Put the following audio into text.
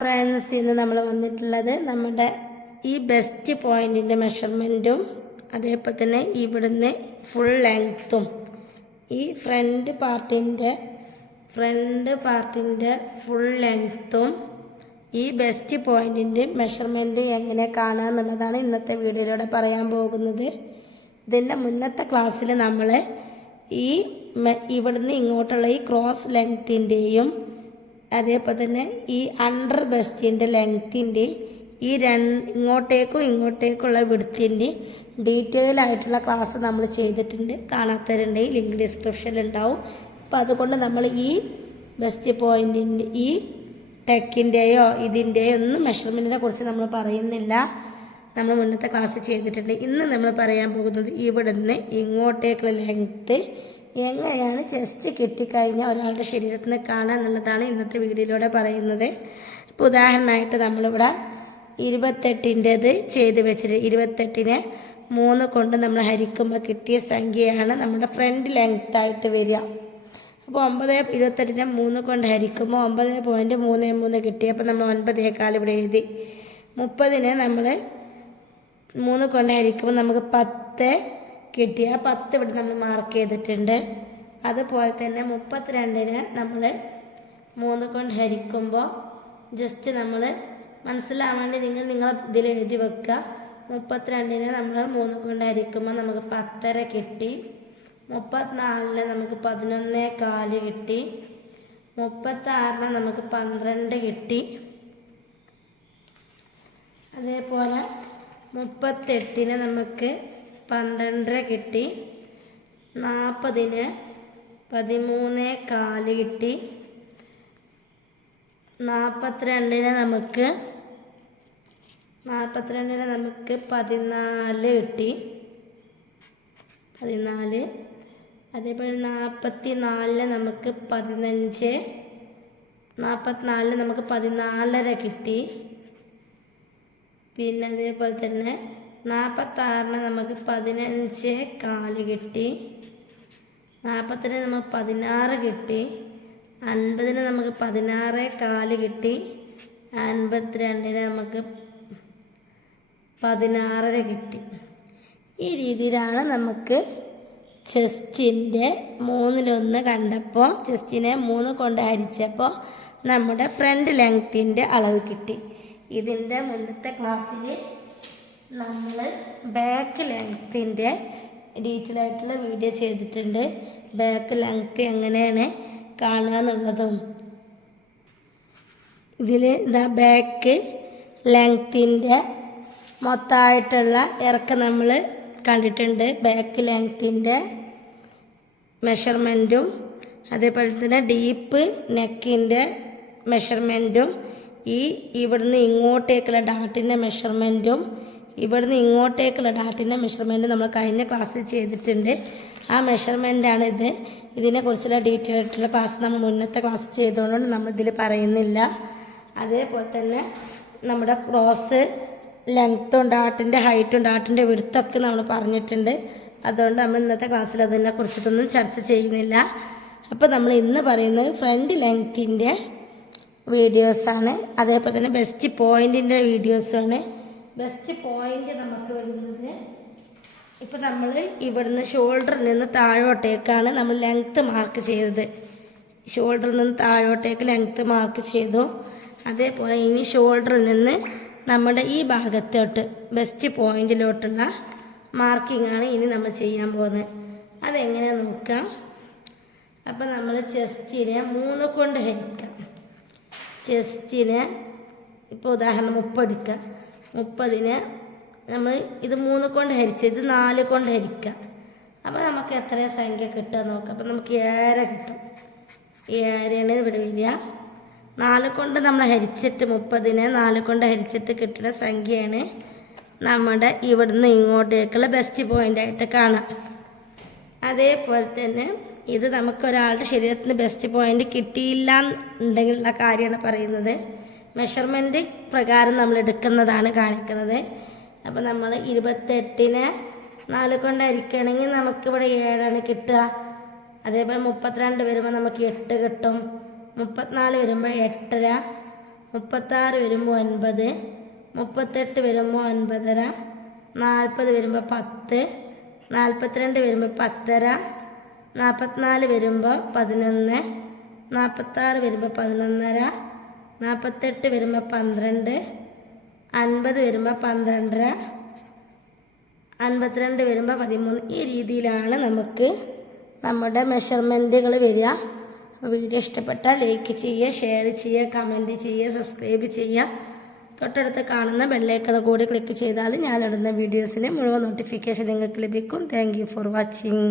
Friends ഇന്ന് നമ്മൾ വന്നിട്ടുള്ളത് നമ്മുടെ ഈ ബെസ്റ്റ് പോയിന്റിന്റെ മെഷർമെന്റും അതേപോലെ തന്നെ ഇവിടുന്ന് ഫുൾ ലെങ്ത്തും ഈ ഫ്രണ്ട് പാർട്ടിന്റെ ഫ്രണ്ട് പാർട്ടിന്റെ ഫുൾ ലെങ്ത്തും ഈ ബെസ്റ്റ് പോയിന്റിന്റെ മെഷർമെന്റ് എങ്ങനെ കാണുക എന്നുള്ളതാണ് ഇന്നത്തെ വീഡിയോയിലൂടെ പറയാൻ പോകുന്നത്. ഇതിന്റെ മുന്നത്തെ ക്ലാസ്സിൽ നമ്മൾ ഈ ഇവിടുന്ന് ഇങ്ങോട്ടുള്ള ഈ ക്രോസ് ലെങ്ത്തിന്റെയും അതേപോലെ തന്നെ ഈ അണ്ടർ ബെസ്റ്റിന്റെ ലെങ്ത്തിന്റെ ഈ രണ്ട് ഇങ്ങോട്ടേക്കും ഇങ്ങോട്ടേക്കുള്ള വിടുത്തിന്റെ ഡീറ്റെയിൽ ആയിട്ടുള്ള ക്ലാസ് നമ്മൾ ചെയ്തിട്ടുണ്ട്. കാണാത്തവരുണ്ടെങ്കിൽ ലിങ്ക് ഡിസ്ക്രിപ്ഷനിൽ ഉണ്ടാവും. അപ്പോൾ അതുകൊണ്ട് നമ്മൾ ഈ ബെസ്റ്റ് പോയിന്റിന്റെ ഈ ടെക്കിന്റെയോ ഇതിന്റെയോ ഒന്നും മെഷർമെന്റിനെ കുറിച്ച് നമ്മൾ പറയുന്നില്ല. നമ്മൾ മുന്നത്തെ ക്ലാസ് ചെയ്തിട്ടുണ്ട്. ഇന്ന് നമ്മൾ പറയാൻ പോകുന്നത് ഇവിടുന്ന് ഇങ്ങോട്ടേക്കുള്ള ലെങ്ത്ത് എങ്ങനെയാണ് ചെസ്റ്റ് കിട്ടിക്കഴിഞ്ഞാൽ ഒരാളുടെ ശരീരത്തിന് കാണുക എന്നുള്ളതാണ് ഇന്നത്തെ വീഡിയോയിലൂടെ പറയുന്നത്. ഇപ്പോൾ ഉദാഹരണമായിട്ട് നമ്മളിവിടെ ഇരുപത്തെട്ടിന്റേത് ചെയ്ത് വെച്ചിട്ട് ഇരുപത്തെട്ടിനെ മൂന്ന് കൊണ്ട് നമ്മൾ ഹരിക്കുമ്പോൾ കിട്ടിയ സംഖ്യയാണ് നമ്മുടെ ഫ്രണ്ട് ലെങ്ത് ആയിട്ട് വരിക. അപ്പോൾ ഒമ്പത് ഇരുപത്തെട്ടിനെ മൂന്ന് കൊണ്ട് ഹരിക്കുമ്പോൾ ഒമ്പത് പോയിന്റ് മൂന്ന് മൂന്ന് കിട്ടി. അപ്പോൾ നമ്മൾ ഒൻപതേക്കാൽ ഇവിടെ എഴുതി. മുപ്പതിനെ നമ്മൾ മൂന്ന് കൊണ്ട് ഹരിക്കുമ്പോൾ നമുക്ക് പത്ത് കിട്ടി ആ പത്ത് ഇവിടെ നമ്മൾ മാർക്ക് ചെയ്തിട്ടുണ്ട്. അതുപോലെ തന്നെ മുപ്പത്തിരണ്ടിന് നമ്മൾ മൂന്ന് കൊണ്ട് ഹരിക്കുമ്പോൾ ജസ്റ്റ് നമ്മൾ മനസ്സിലാവാൻ നിങ്ങൾ നിങ്ങൾ ഇതിൽ എഴുതി വെക്കുക മുപ്പത്തിരണ്ടിന് നമ്മൾ മൂന്ന് കൊണ്ട് ഹരിക്കുമ്പോൾ നമുക്ക് പത്തര കിട്ടി. മുപ്പത്തിനാലിന് നമുക്ക് പതിനൊന്നേ കാൽ കിട്ടി. മുപ്പത്താറിന് നമുക്ക് പന്ത്രണ്ട് കിട്ടി. അതേപോലെ മുപ്പത്തെട്ടിന് നമുക്ക് പന്ത്രണ്ടര കിട്ടി. നാൽപ്പതിന് പതിമൂന്നേ കാൽ കിട്ടി. നാൽപ്പത്തിരണ്ടിന് നമുക്ക് നാൽപ്പത്തിരണ്ടിന് നമുക്ക് പതിനാല് കിട്ടി. പതിനാല്. അതേപോലെ നാൽപ്പത്തി നാലിന് നമുക്ക് പതിനഞ്ച്. നാൽപ്പത്തിനാലിന് നമുക്ക് പതിനാലര കിട്ടി. പിന്നെ അതേപോലെ തന്നെ നാൽപ്പത്താറിന് നമുക്ക് പതിനഞ്ച് കാൽ കിട്ടി. നാൽപ്പത്തിന് നമുക്ക് പതിനാറ് കിട്ടി. അൻപതിന് നമുക്ക് പതിനാറ് കാൽ കിട്ടി. അൻപത്തിരണ്ടിന് നമുക്ക് പതിനാറര കിട്ടി. ഈ രീതിയിലാണ് നമുക്ക് ചെസ്റ്റിന്റെ മൂന്നിലൊന്ന് കണ്ടപ്പോൾ ചെസ്റ്റിനെ മൂന്ന് കൊണ്ട് ഹരിച്ചപ്പോൾ നമ്മുടെ ഫ്രണ്ട് ലെങ്ത്തിന്റെ അളവ് കിട്ടി. ഇതിന്റെ മുന്നത്തെ ക്ലാസ്സിൽ നമ്മൾ ബാക്ക് ലെങ്ത്തിന്റെ ഡീറ്റെയിൽ ആയിട്ടുള്ള വീഡിയോ ചെയ്തിട്ടുണ്ട്. ബാക്ക് ലെങ്ത്ത് എങ്ങനെയാണ് കാണുക എന്നുള്ളതും. ഇതിൽ ഇതാ ബാക്ക് ലെങ്ത്തിന്റെ മൊത്തമായിട്ടുള്ള ഇറക്കം നമ്മൾ കണ്ടിട്ടുണ്ട്. ബാക്ക് ലെങ്ത്തിന്റെ മെഷർമെന്റും അതേപോലെ തന്നെ ഡീപ്പ് നെക്കിന്റെ മെഷർമെന്റും ഈ ഇവിടുന്ന് ഇങ്ങോട്ടേക്കുള്ള ഡാട്ടിന്റെ മെഷർമെന്റും ഇവിടുന്ന് ഇങ്ങോട്ടേക്കുള്ള ഡാട്ടിന്റെ മെഷർമെന്റ് നമ്മൾ കഴിഞ്ഞ ക്ലാസ്സിൽ ചെയ്തിട്ടുണ്ട്. ആ മെഷർമെന്റാണ് ഇത്. ഇതിനെക്കുറിച്ചുള്ള ഡീറ്റെയിൽ ആയിട്ടുള്ള ക്ലാസ് നമ്മൾ മുന്നത്തെ ക്ലാസ് ചെയ്തുകൊണ്ട് നമ്മൾ ഇതിൽ പറയുന്നില്ല. അതേപോലെ തന്നെ നമ്മുടെ ക്രോസ് ലെങ്ത്തും ഡാട്ടിന്റെ ഹൈറ്റും ഡാട്ടിന്റെ വിടുത്തൊക്കെ നമ്മൾ പറഞ്ഞിട്ടുണ്ട്. അതുകൊണ്ട് നമ്മൾ ഇന്നത്തെ ക്ലാസ്സിൽ അതിനെ കുറിച്ചിട്ടൊന്നും ചർച്ച ചെയ്യുന്നില്ല. അപ്പോൾ നമ്മൾ ഇന്ന് പറയുന്നത് ഫ്രണ്ട് ലെങ്ത്തിന്റെ വീഡിയോസാണ് അതേപോലെ തന്നെ ബെസ്റ്റ് പോയിന്റിന്റെ വീഡിയോസാണ് ബെസ്റ്റ് പോയിന്റ് നമുക്ക് വരുന്നത് ഇപ്പം നമ്മൾ ഇവിടുന്ന് ഷോൾഡറിൽ നിന്ന് താഴോട്ടേക്കാണ് നമ്മൾ ലെങ്ത്ത് മാർക്ക് ചെയ്തത്. ഷോൾഡറിൽ നിന്ന് താഴോട്ടേക്ക് ലെങ്ത്ത് മാർക്ക് ചെയ്തു. അതേപോലെ ഇനി ഷോൾഡറിൽ നിന്ന് നമ്മുടെ ഈ ഭാഗത്തോട്ട് ബെസ്റ്റ് പോയിന്റിലോട്ടുള്ള മാർക്കിംഗ് ആണ് ഇനി നമ്മൾ ചെയ്യാൻ പോകുന്നത്. അതെങ്ങനെയാണ് നോക്കാം? അപ്പം നമ്മൾ ചെസ്റ്റിനെ മൂന്ന് കൊണ്ട് ഹരിക്കാം. ചെസ്റ്റിനെ ഇപ്പോൾ ഉദാഹരണം മുപ്പതെടുക്കുക മുപ്പതിന് നമ്മൾ ഇത് മൂന്ന് കൊണ്ട് ഹരിച്ച് ഇത് നാല് കൊണ്ട് ഹരിക്കുക. അപ്പോൾ നമുക്ക് എത്ര സംഖ്യ കിട്ടുക നോക്കാം. അപ്പോൾ നമുക്ക് ഏഴര കിട്ടും. ഏഴരയാണ് ഇവിടെ വരിക. നാല് കൊണ്ട് നമ്മൾ ഹരിച്ചിട്ട് മുപ്പതിനെ നാല് കൊണ്ട് ഹരിച്ചിട്ട് കിട്ടുന്ന സംഖ്യയാണ് നമ്മുടെ ഇവിടുന്ന് ഇങ്ങോട്ടേക്കുള്ള ബെസ്റ്റ് പോയിന്റ് ആയിട്ട് കാണാം. അതേപോലെ തന്നെ ഇത് നമുക്ക് ഒരാളുടെ ശരീരത്തിന് ബെസ്റ്റ് പോയിന്റ് കിട്ടിയില്ല എന്നുണ്ടെങ്കിലുള്ള കാര്യമാണ് പറയുന്നത്. മെഷർമെന്റ് പ്രകാരം നമ്മൾ എടുക്കുന്നതാണ് കാണിക്കുന്നത്. അപ്പോൾ നമ്മൾ ഇരുപത്തെട്ടിന് നാല് കൊണ്ട് അരിക്കണമെങ്കിൽ നമുക്കിവിടെ ഏഴാണ് കിട്ടുക. അതേപോലെ മുപ്പത്തിരണ്ട് വരുമ്പോൾ നമുക്ക് എട്ട് കിട്ടും. മുപ്പത്തിനാല് വരുമ്പോൾ എട്ടര. മുപ്പത്താറ് വരുമ്പോൾ ഒൻപത്. മുപ്പത്തെട്ട് വരുമ്പോൾ ഒൻപതര. നാൽപ്പത് വരുമ്പോൾ പത്ത്. നാൽപ്പത്തിരണ്ട് വരുമ്പോൾ പത്തര. നാൽപ്പത്തിനാല് വരുമ്പോൾ പതിനൊന്ന്. നാൽപ്പത്താറ് വരുമ്പോൾ പതിനൊന്നര. നാൽപ്പത്തെട്ട് വരുമ്പോൾ പന്ത്രണ്ട് അൻപത് വരുമ്പോൾ പന്ത്രണ്ടര അൻപത്തിരണ്ട് വരുമ്പോൾ പതിമൂന്ന്. ഈ രീതിയിലാണ് നമുക്ക് നമ്മുടെ മെഷർമെന്റുകൾ വരിക. വീഡിയോ ഇഷ്ടപ്പെട്ടാൽ ലൈക്ക് ചെയ്യുക ഷെയർ ചെയ്യുക കമന്റ് ചെയ്യുക സബ്സ്ക്രൈബ് ചെയ്യുക. തൊട്ടടുത്ത് കാണുന്ന ബെല്ലൈക്കൺ കൂടി ക്ലിക്ക് ചെയ്താൽ ഞാനിടുന്ന വീഡിയോസിന് മുഴുവൻ നോട്ടിഫിക്കേഷൻ നിങ്ങൾക്ക് ലഭിക്കും. Thank for watching